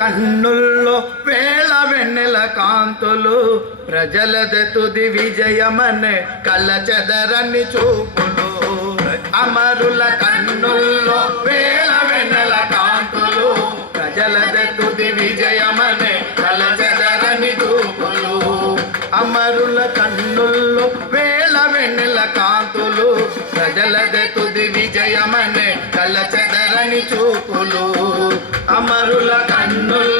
కన్నుల్లో వేళ వెన్నెల కాంతులు ప్రజల తుది విజయమనే కళ్ళ చెదరని చూపులు. అమరుల కన్నుల్లో వేళ వెన్నెల కాంతులు ప్రజల తుది విజయమనే కలచెదరని చూపులు. అమరుల కన్నుల్లో వేళ వెన్నెల కాంతులు ప్రజల తుది নিচু কুলু আমারুলা কান্নুল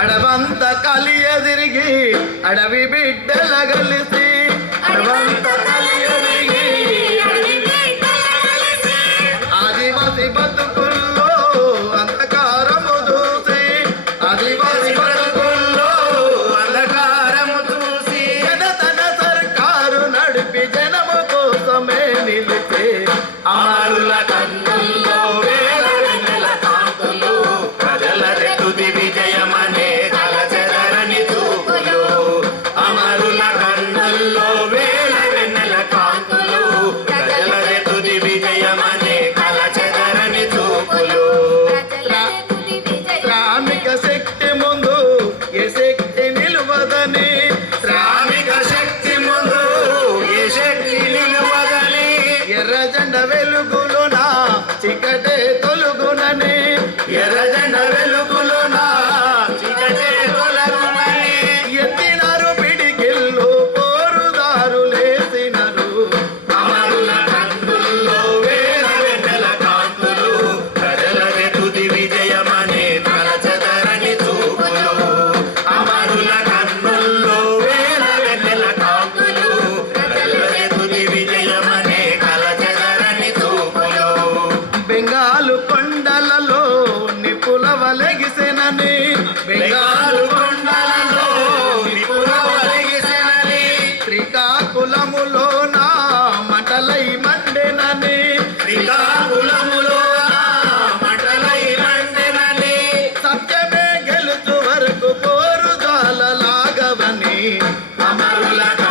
అడవంత కలియ తిరిగి అడవి బిడ్డల కలిసి అడవంత కలియ చికటే I'm out of luck.